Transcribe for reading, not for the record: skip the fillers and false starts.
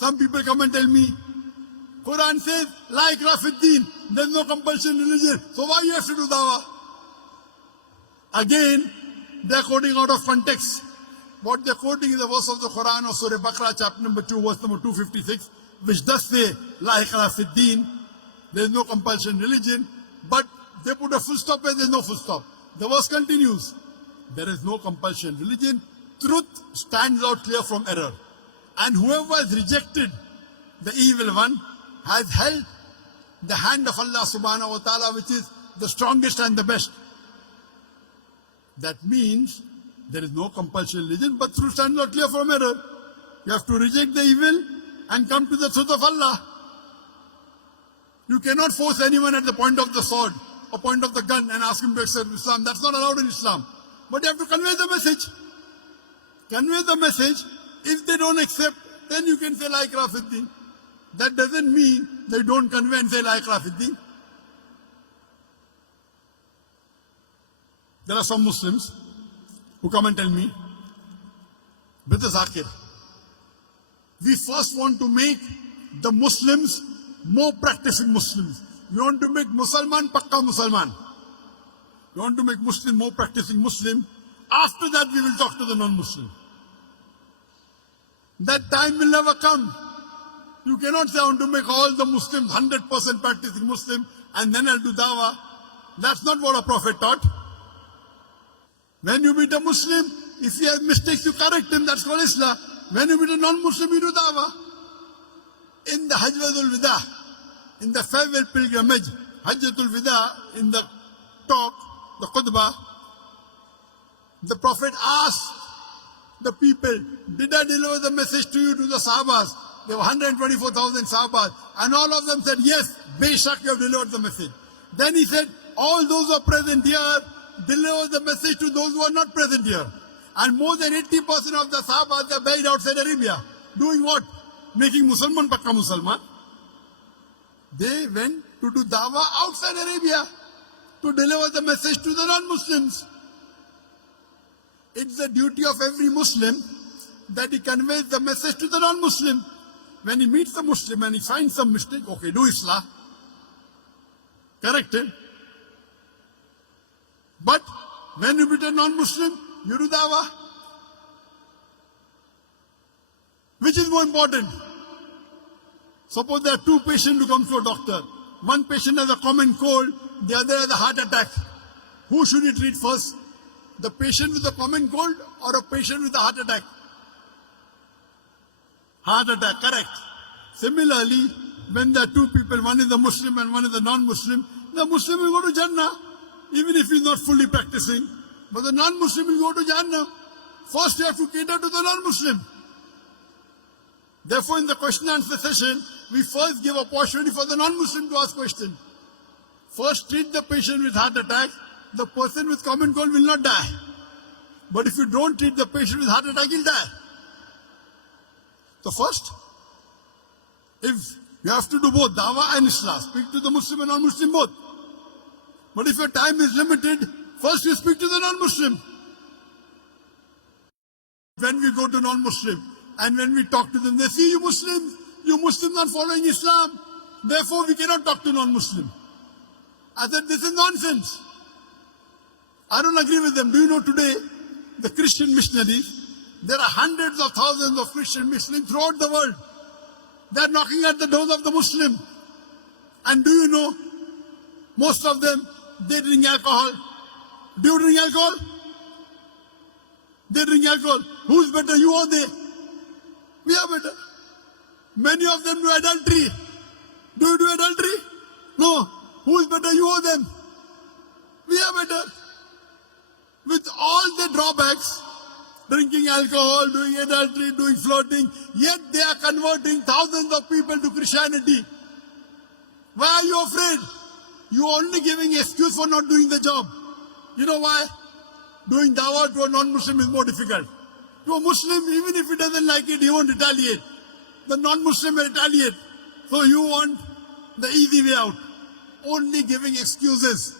Some people come and tell me, Quran says, La ikrah fid din, there's no compulsion in religion. So why you have to do dawah? Again, they're quoting out of context. What they're quoting is a verse of the Quran of Surah Baqarah, chapter number 2, verse number 256, which does say, La ikrah fid din, there's no compulsion in religion, but they put a full stop where there's no full stop. The verse continues, there is no compulsion in religion, truth stands out clear from error. And whoever has rejected the evil one has held the hand of Allah subhanahu wa ta'ala, which is the strongest and the best. That means there is no compulsion in religion, but truth stands out clear from error. You have to reject the evil and come to the truth of Allah. You cannot force anyone at the point of the sword or point of the gun and ask him to accept Islam. That's not allowed in Islam. But you have to convey the message. Convey the message. If they don't accept, then you can say La ikrah fid din. That doesn't mean they don't convey and say La ikrah fid din. There are some Muslims who come and tell me, Brother Zakir, we first want to make the Muslims more practicing Muslims. We want to make Musalman Pakka Musalman. We want to make Muslim more practicing Muslim. After that we will talk to the non-Muslim. That time will never come. You cannot say I want to make all the Muslims 100% practicing Muslim and then I'll do dawah. That's not what a prophet taught. When you meet a Muslim, if he has mistakes, you correct him. That's called Islam. When you meet a non-Muslim, you do dawah. In the Hajjatul Wida, in the farewell pilgrimage, Hajjatul Wida, in the talk, the khutbah, the Prophet asked the people, did I deliver the message to you, to the Sahabas? There were 124,000 Sahabas. And all of them said, yes, Beshak, you have delivered the message. Then he said, all those who are present here, deliver the message to those who are not present here. And more than 80% of the Sahabas are buried outside Arabia. Doing what? Making Musalman Pakka Musalman. They went to do dawah outside Arabia to deliver the message to the non-Muslims. It's the duty of every Muslim that he conveys the message to the non-Muslim. When he meets the Muslim and he finds some mistake, okay, do Islah. Correct it. But when you meet a non-Muslim, you do dawah. Which is more important? Suppose there are two patients who come to a doctor. One patient has a common cold, the other has a heart attack. Who should he treat first? The patient with a common cold or a patient with a heart attack? Heart attack, correct. Similarly, when there are two people, one is a Muslim and one is a non-Muslim, the Muslim will go to Jannah, even if he's not fully practicing. But the non-Muslim will go to Jannah. First you have to cater to the non-Muslim. Therefore, in the question and answer session, we first give opportunity for the non-Muslim to ask questions. First treat the patient with heart attack. The person with common cold will not die. But if you don't treat the patient with heart attack, he'll die. So first, if you have to do both dawah and islah, speak to the Muslim and non-Muslim both. But if your time is limited, first you speak to the non-Muslim. When we go to non-Muslim and when we talk to them, they see you Muslims are following Islam. Therefore we cannot talk to non-Muslim. I said, this is nonsense. I don't agree with them. Do you know today, the Christian missionaries, there are hundreds of thousands of Christian Muslims throughout the world. They are knocking at the doors of the Muslim. And do you know, most of them, they drink alcohol. Do you drink alcohol? They drink alcohol. Who's better, you or they? We are better. Many of them do adultery. Do you do adultery? No. Who's better, you or them? We are better. With all the drawbacks, drinking alcohol, doing adultery, doing flirting, yet they are converting thousands of people to Christianity. Why are you afraid? You are only giving excuse for not doing the job. You know why? Doing dawah to a non-Muslim is more difficult. To a Muslim, even if he doesn't like it, he won't retaliate. The non-Muslim will retaliate. So you want the easy way out. Only giving excuses.